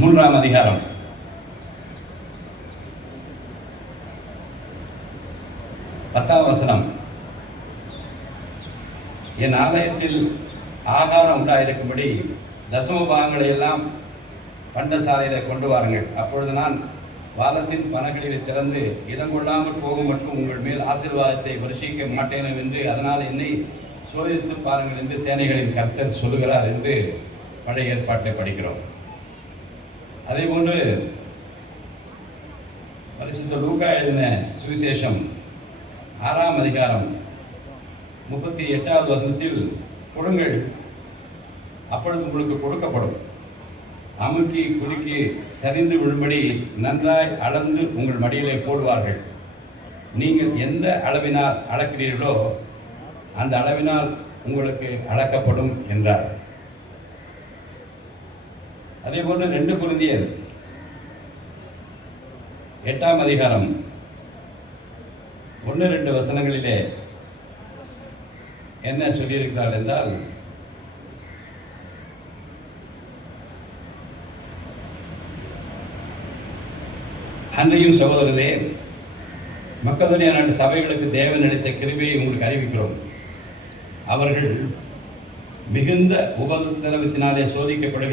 மூன்றாம் அதிகாரம் பத்தாம் வசனம். என் ஆலயத்தில் ஆகாரம் உண்டாயிருக்கும்படி தசம பாகங்களை எல்லாம் பண்டசாலையில் கொண்டு வாருங்கள். அப்பொழுது நான் வாதத்தின் பணங்களிலே திறந்து இடங்கொள்ளாமல் போகும் மட்டும் உங்கள் மேல் ஆசீர்வாதத்தை வருஷிக்க மாட்டேன் என்று அதனால் என்னை சோதித்து பாருங்கள் என்று சேனைகளின் கர்த்தர் சொல்லுகிறார் என்று பழைய ஏற்பாட்டை படிக்கிறோம். அதே போன்று பரிசுத்த லூக்கா எழுதின சுவிசேஷம் 6ஆம் அதிகாரம் 38வது வசனத்தில், கொடுங்கள் அப்பொழுது உங்களுக்கு கொடுக்கப்படும், அமுக்கி குலுக்கி சரிந்து விழும்படி நன்றாய் அளந்து உங்கள் மடியிலே போடுவார்கள், நீங்கள் எந்த அளவினால் அளக்கிறீர்களோ அந்த அளவினால் உங்களுக்கு அளக்கப்படும் என்றார். அதே போன்று 2 கொரிந்தியர் 8ஆம் அதிகாரம் 1-2 வசனங்களிலே என்ன சொல்லியிருக்கிறார் என்றால், அன்றையும் சகோதரரே, மக்கதோனியா நாட்டு சபைகளுக்கு தேவன் அளித்த கிருபையை உங்களுக்கு அறிவிக்கிறோம். அவர்கள் மிகுந்த உபத்திரவத்தினாலே சோதிக்கப்படுகை